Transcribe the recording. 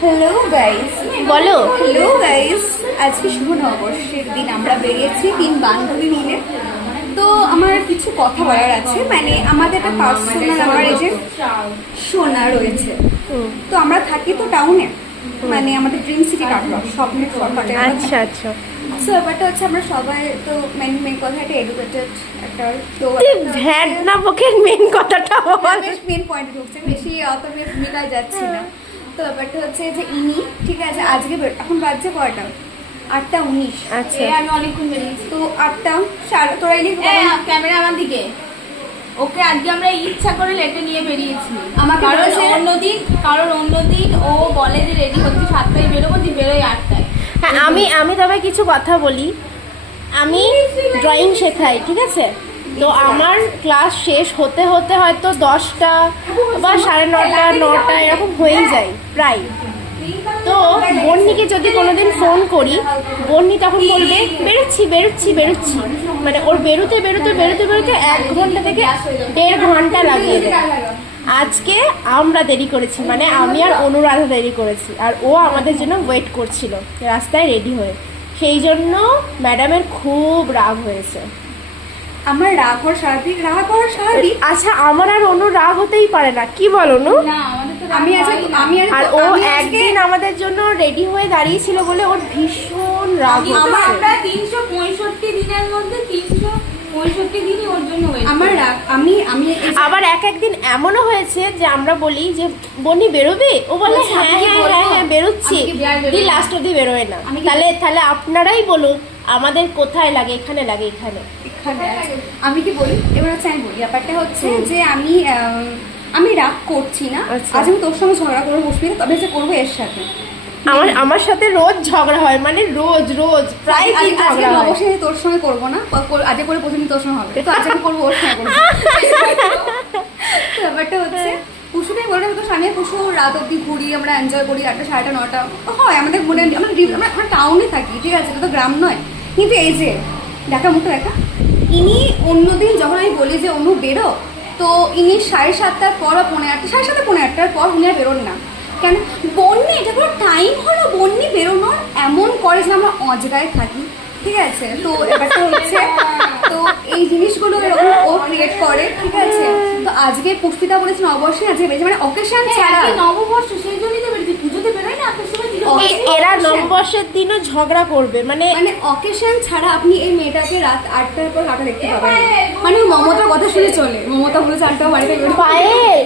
Hello guys, বলো। Hello guys, আজকে শুভ নববর্ষের দিন আমরা বেরিয়েছি 3 বান্ধবী মিলে। তো আমার কিছু কথা বলার আছে, মানে আমাদের একটা পার্সোনাল আমার এই যে সোনা রয়েছে। তো আমরা থাকি তো টাউনে, মানে আমাদের ড্রিম সিটি কাটরক, স্বপ্নের শর্টকাটে। আচ্ছা আচ্ছা, সো ব্যাপারটা হচ্ছে আমরা সবাই তো মেন কথা একটা এডুকেটেড একটা, তো ভ্যাট না পকের মেন কথাটা বল। বেশ মেন পয়েন্টে ঢুকছে, বেশি অত মিলা যাচ্ছে না। তো ব্যাপারটা হচ্ছে যে ইনি ঠিক আছে আজকে এখন বাজছে কয়টা, 8:19। আচ্ছা, আমি অনেকক্ষণ বেরিয়েছি। তো 8টা সাড়ে তোরা এলি ক্যামেরা আমার দিকে। ওকে আজকে আমরা ইচ্ছা করে লেটে নিয়ে বেরিয়েছি। আমাকে কারণ বলেছে- অন্যদিন ও বলে যে রেডি হচ্ছে 7টায় বেরোবো, তুই বেরোই 8টায়। হ্যাঁ আমি তবে কিছু কথা বলি। আমি ড্রয়িং শেখাই, ঠিক আছে? তো আমার ক্লাস শেষ হতে হতে হয়তো 10টা বা 9:30 9টা এরকম হয়েই যায় প্রায়। তো বন্নিকে যদি কোনোদিন ফোন করি, বন্নি তখন বলবে বেরোচ্ছি বেরোচ্ছি বেরোচ্ছি, মানে ওর বেরোতে বেরোতে বেরোতে বেরোতে 1 ঘন্টা থেকে 1.5 ঘন্টা লাগিয়ে দেয়। আজকে আমরা দেরি করেছি, মানে আমি আর অনুরাধা দেরি করেছি, আর ও আমাদের জন্য ওয়েট করছিল রাস্তায় রেডি হয়ে। সেই জন্য ম্যাডামের খুব রাগ হয়েছে। আমার রাগ হওয়ার স্বাভাবিক, রাগ হওয়ার স্বাভাবিক। আচ্ছা, আমার আর অনু রাগ হতেই পারে না, কি বলো নু? না, আমাদের তো আমি আজকে আর ও একদিন আমাদের জন্য রেডি হয়ে দাঁড়িয়েছিল বলে ওর ভীষণ রাগ হচ্ছে। আমরা 365 দিনের মধ্যে 365 দিনই ওর জন্য wait আমার করি। রাগ আমি আবার এক দিন এমনও হয়েছে যে আমরা বলি যে বনি বেরোবে, ও বলে বলছে, হ্যাঁ আমি কি হ্যাঁ বলবো? হ্যাঁ হ্যাঁ বেরোচ্ছি, আমি কি বেরোবো? দি লাস্ট অব্দি বেরোয় না। আমি কি তাহলে আপনারাই বলুন আমাদের কোথায় লাগে, এখানে লাগে, এখানে। এখানে আছে। আমি কি বলি, এবার হচ্ছে আমি বলি ব্যাপারটা হচ্ছে যে আমি রাগ করছি না। আচ্ছা। আজ আমি তোর সঙ্গে ঝগড়া করবো, বসবি না, তবে যে করবো এর সাথে। আমার সাথে রোজ ঝগড়া হয়, মানে রোজ প্রায় দিন আজকে ঝগড়া হয়। অবশ্যই তোর সঙ্গে করবো না, আজকে করে প্রতিদিন তোর সঙ্গে হবে, তো আজকে করবো ওর সঙ্গে করবো। তো ব্যাপারটা হচ্ছে পুষুটাই বলে তো স্বামী পুষু রাত অব্দি ঘুরি, আমরা এনজয় করি, 8টা 9:30 9টা হয় আমাদের মনে। আমরা টাউনে থাকি, ঠিক আছে, এটা তো গ্রাম নয়। কিন্তু এই যে দেখা মুখটা দেখা, ইনি অন্যদিন যখন আমি বলি যে অনু বেরো, তো ইনি 7:30টার পর বা 8:30 7:30 8:30 পর উনি আর বেরোন না। কেন বন্যি, এটা কোনো টাইম হলো বন্যি বেরোনোর? এমন করে যে আমরা অজগায় থাকি, ঠিক আছে? তো ব্যাপারটা হচ্ছে, তো এই জিনিসগুলো এরকম ও ক্রিয়েট করে, ঠিক আছে? তো আজকে পুষ্পিতা বলেছে নববর্ষে আজকে বেরিয়েছে, মানে অকেশন ছাড়া। আজকে নববর্ষ, সেই জন্যই তো বেরিয়েছি। পুজোতে বেরোয় না আপনার সময়? এরা নববর্ষের দিনও ঝগড়া করবে, মানে অকেশন ছাড়া আপনি এই মেয়েটাকে রাত 8টার পর কাটা দেখতে পাবেন। মানে ও মমতার কথা শুনে চলে, মমতা বলেছে 8টা বাড়িতে পায়েল